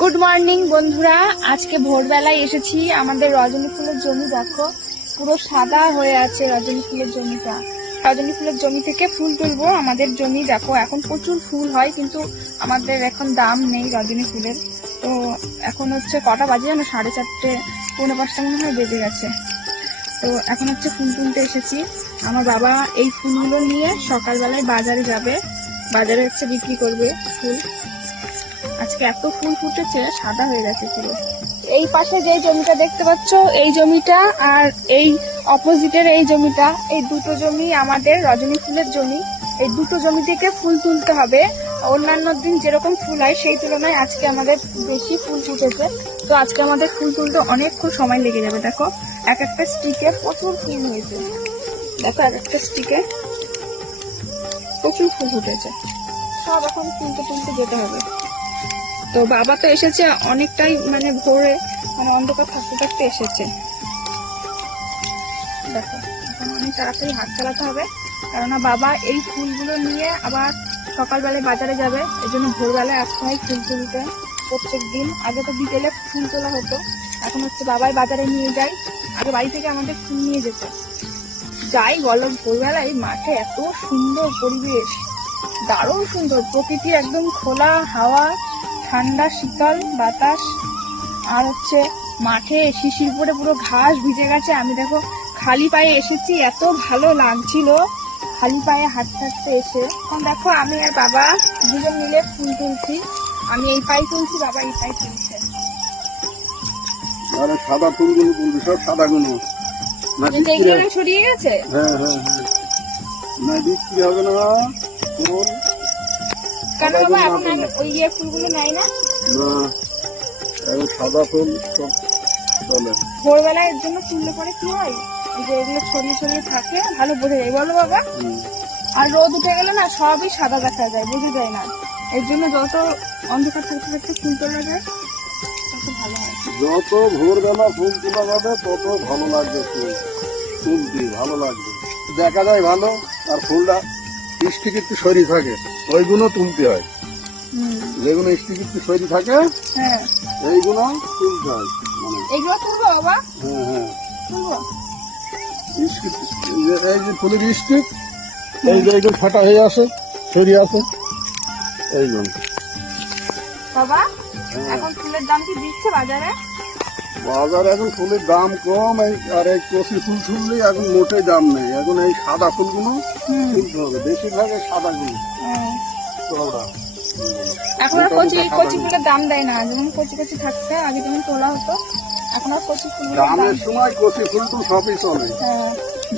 Good morning বন্ধুরা, আজকে ভোরবেলায় এসেছি আমাদের রজনী ফুলের জমি। দেখো পুরো সাদা হয়ে আছে রজনী ফুলের জমিটা। রজনী ফুলের জমি থেকে ফুল তুলবো। আমাদের জমি দেখো এখন প্রচুর ফুল হয়, কিন্তু আমাদের এখন দাম নেই রজনী ফুলের। তো এখন হচ্ছে কটা বাজে জানো? 4:30, 4:45 মনে হয় বেজে গেছে। তো এখন হচ্ছে ফুল তুলতে এসেছি। আমার বাবা এই ফুলগুলো নিয়ে সকালবেলায় বাজারে যাবে, বাজারে হচ্ছে বিক্রি করবে ফুল। আজকে এত ফুল ফুটেছে, সাদা হয়ে গেছে পুরো। এই পাশে যে জমিটা দেখতে পাচ্ছ, এই জমিটা আর এই অপোজিটের এই জমিটা, এই দুটো জমি আমাদের রজনী ফুলের জমি। এই দুটো জমি থেকে ফুল তুলতে হবে। অন্যান্য দিন যেরকম ফুল হয় সেই তুলনায় আজকে আমাদের বেশি ফুল ফুটেছে। তো আজকে আমাদের ফুল তুলতে অনেকক্ষণ সময় লেগে যাবে। দেখো এক একটা স্টিকে প্রচুর ফুল হয়েছে। দেখো এক একটা স্টিকে প্রচুর ফুল ফুটেছে। সব এখন তুলতে তুলতে যেতে হবে। তো বাবা তো এসেছে অনেকটাই, মানে ভোরে, মানে অন্ধকার থাকতে থাকতে এসেছে। দেখো এখন অনেক তাড়াতাড়ি হাত চালাতে হবে, কেননা বাবা এই ফুলগুলো নিয়ে আবার সকালবেলায় বাজারে যাবে। এই জন্য ভোরবেলায় আসতে হয় ফুল তুলতে প্রত্যেক দিন। আগে তো বিকেলে ফুল তোলা হতো, এখন হচ্ছে বাবাই বাজারে নিয়ে যায়। আগে বাড়ি থেকে আমাদের ফুল নিয়ে যেত। যাই বলো, ভোরবেলায় মাঠে এত সুন্দর পরিবেশ, দারুণ সুন্দর প্রকৃতি, একদম খোলা হাওয়া, ঠান্ডা শীতল বাতাস। আর হচ্ছে মাঠে শিশির পরে পুরো ঘাস ভিজে গেছে। আমি দেখো খালি পায়ে এসেছি, এত ভালো লাগছিল খালি পায়ে হাঁটতে হাঁটতে এসে। এখন দেখো আমি আর বাবা দুজন মিলে ফুল তুলছি। আমি এই পায়ে তুলছি, বাবা এই পায়ে তুলছে। আরে সাদা ফুলগুলো তুলছি, সব সাদা গুলো ছড়িয়ে গেছে। হ্যাঁ হ্যাঁ হ্যাঁ, না বিক্রি হবে না ফুল। কেন বাবা এখন ওই ফুলগুলো নাই না? এখন সাদা ফুল সব চলে। ভোরবেলা এর জন্য তুললে পরে কি হয়, যে এগুলো ছড়িয়ে ছড়িয়ে থাকে, ভালো বোঝা যায় বলো বাবা। আর রোদ উঠে গেলে না সবই সাদা দেখা যায়, বোঝা যায় না। এর জন্য যত অন্ধকার থাকতে থাকতে ফুল তোলা যায় তত ভালো হয়। যত ভোরবেলা ফুল তোলা যাবে তত ভালো লাগবে। ফুল তুলতে ভালো লাগবে, দেখা যায় ভালো। আর ফুলটা স্টিক একটু সরি থাকে, ওইগুলো তুলতে হয়। যেগুলো স্টিক একটু সরি থাকে, হ্যাঁ এইগুলো তুলতে হয়। মানে এগুলো তুলবো বাবা? হ্যাঁ হ্যাঁ, তুলবো। এই যে ফুলের স্টিক, এই যে এইগুলো ফাটা হয়ে আসে, সরিয়ে আসে এইগুলো। বাবা এখন ফুলের দাম কি দিচ্ছে বাজারে? বাজারে এখন ফুলের দাম কম। আর এই কচি ফুল তুললে এখন মোটেই দাম নেই। এখন এই সাদা ফুলগুলো তুলতে হবে, বেশিরভাগ সাদা গুলো। এখন আর কচি কচি ফুলের দাম দেয় না, যেমন কচি কচি থাকছে আগে যেমন তোলা হতো, এখন আর কচি ফুল দামের সময় কচি ফুল তো সবই চলে। হ্যাঁ,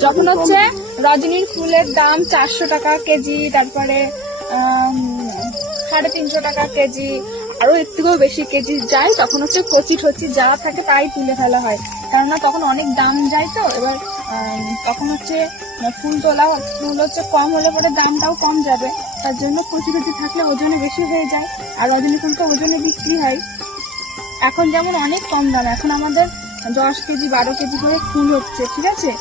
যখন হচ্ছে রজনীর ফুলের দাম 400 টাকা কেজি, তারপরে 350 টাকা কেজি, আরো এর থেকেও বেশি কেজি যায়, তখন হচ্ছে কচি ঠচি যা থাকে তাই তুলে ফেলা হয়। কেননা তখন অনেক দাম যায়। তো এবার তখন হচ্ছে ফুল তোলা ফুল হচ্ছে কম হলে পরে দামটাও কম যাবে, তার জন্য কচি কচি থাকলে ওজনে বেশি হয়ে যায়। আর রজনী ফুলটা ওজনে বিক্রি হয়। এখন যেমন অনেক কম দাম, এখন আমাদের 10 কেজি 12 কেজি করে ফুল হচ্ছে, ঠিক আছে?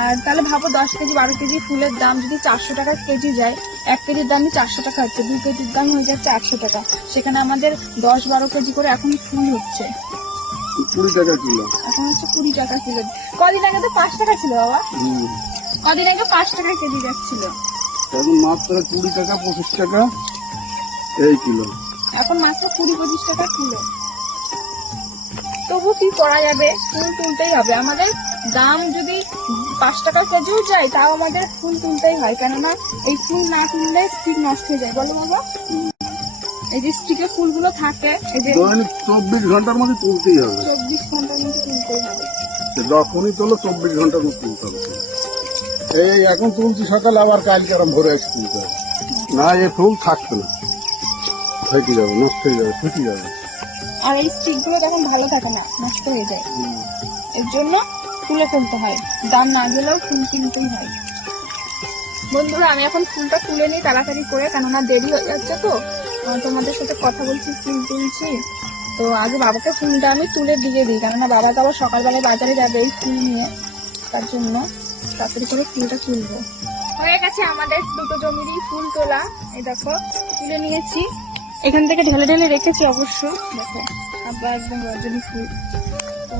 আর তাহলে ভাবো 10 কেজি 12 কেজি ফুলের দাম যদি 400 টাকা কেজি যায়, 1 কেজির দামই 400 টাকা হচ্ছে, 2 কেজির দাম হয়ে যাচ্ছে 800 টাকা। সেখানে আমাদের 10-12 কেজি করে এখন ফুল হচ্ছে। 20 টাকা কিলো, এখন হচ্ছে 20 টাকা কিলো। কদিন আগে তো 5 টাকা ছিল বাবা, কদিন আগে 5 টাকা কেজি যাচ্ছিল। এখন মাত্র 20 টাকা 25 টাকা এই কিলো, এখন মাত্র 20-25 টাকা কিলো। তবু কি করা যাবে, ফুল তুলতেই হবে। আমাদের দাম যদি 5 টাকা কেজিও যায়, তাও আমাদের ফুল তুলতেই হয়, কেননা এই ফুল না তুললে স্টিক নষ্ট হয়ে যায়, বলো বাবা। এই যে স্টিকে ফুলগুলো থাকে, এই যে 24 ঘন্টার মধ্যে তুলতেই হবে। 24 ঘন্টার মধ্যে তুলতেই হবে। যখনই তোলো 24 ঘন্টার মধ্যে তুলতে হবে। এই এখন তুলছি সকালে, আবার কালকে আরাম ভরে এসে তুলতে হবে, না এই ফুল থাকবে না, ফেটে যাবে, নষ্ট হয়ে যাবে, ফেটে যাবে। আর এই স্টিক গুলো তখন ভালো থাকে না, নষ্ট হয়ে যায়। এর জন্য তুলে ফেলতে হয়, দাম না গেলেও ফুল কিনতেই হয়। বন্ধুরা আমি এখন ফুলটা তুলে নিই তাড়াতাড়ি করে, কেননা দেরি হয়ে যাচ্ছে। তো তোমাদের সাথে কথা বলছি, ফুল তুলছি। তো আগে বাবাকে ফুলটা আমি তুলে দিয়ে দিই, কেননা বাবা তো আবার সকালবেলায় বাজারে যাবে এই ফুল নিয়ে, তার জন্য তাড়াতাড়ি করে ফুলটা তুলবো। হয়ে গেছে আমাদের দুটো জমিরই ফুল তোলা। এই দেখো তুলে নিয়েছি। এখান থেকে ঢেলে ঢেলে রেখেছি অবশ্য। দেখো আবার একদম রজনী ফুল। তো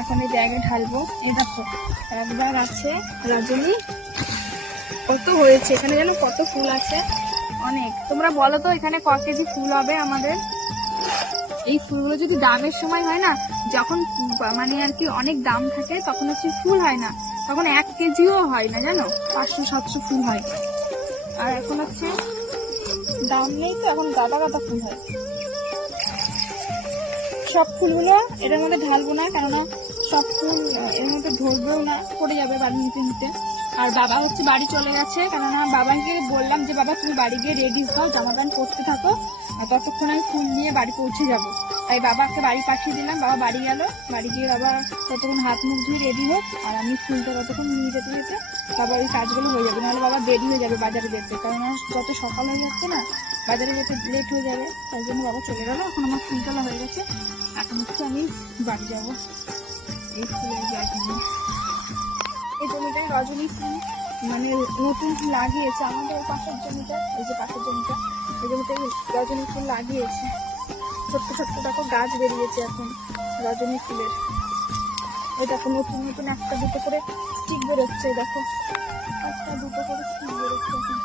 এখন এই জায়গায় ঢালবো। এই দেখো একবার আছে রজনী, কত হয়েছে এখানে, যেন কত ফুল আছে, অনেক। তোমরা বলো তো এখানে ক কেজি ফুল হবে আমাদের? এই ফুলগুলো যদি দামের সময় হয় না, যখন মানে আর কি অনেক দাম থাকে, তখন হচ্ছে ফুল হয় না, তখন 1 কেজিও হয় না, জানো, 500-700 ফুল হয়। আর এখন হচ্ছে দাম নেই, তো এখন গাদা গাদা ফুল হয়। সব ফুলগুলো এটার মধ্যে ঢালবো না, কেননা সব ফুল এর মধ্যে ধরবেও না, পড়ে যাবে বাড়ি নিতে নিতে। আর বাবা হচ্ছে বাড়ি চলে গেছে, কেননা বাবাকে বললাম যে বাবা তুমি বাড়ি গিয়ে রেডি হও, জামা প্যান্ট পরতে থাকো, আর ততক্ষণ আমি ফুল নিয়ে বাড়ি পৌঁছে যাবো। তাই বাবাকে বাড়ি পাঠিয়ে দিলাম, বাবা বাড়ি গেল, বাড়ি গিয়ে বাবা ততক্ষণ হাত মুখ ধুয়ে রেডি হোক, আর আমি ফুলটা ততক্ষণ নিয়ে যেতে যেতে বাবার ওই কাজগুলো হয়ে যাবে, নাহলে বাবা দেরি হয়ে যাবে বাজারে যেতে, কারণ যত সকাল হয়ে যাচ্ছে না, বাজারে যেতে লেট হয়ে যাবে। তাই জন্য বাবা চলে গেল। এখন আমার ফুল তোলা হয়ে গেছে, এখন হচ্ছে আমি বাড়ি যাবো এই ফুলের ব্যাগ নিয়ে। এই জমিটায় রজনী ফুল মানে নতুন লাগিয়েছে আমাদের পাশের জমিটা, এই যে পাশের জমিটা, এই জমিটায় রজনী ফুল লাগিয়েছে। ছোট্ট ছোট্ট দেখো গাছ বেরিয়েছে এখন রজনী ফুলের। ওই দেখো নতুন নতুন একটা দুটো করে স্টিক বেরোচ্ছে, দেখো একটা দুটো করে স্টিক বেরোচ্ছে এখন।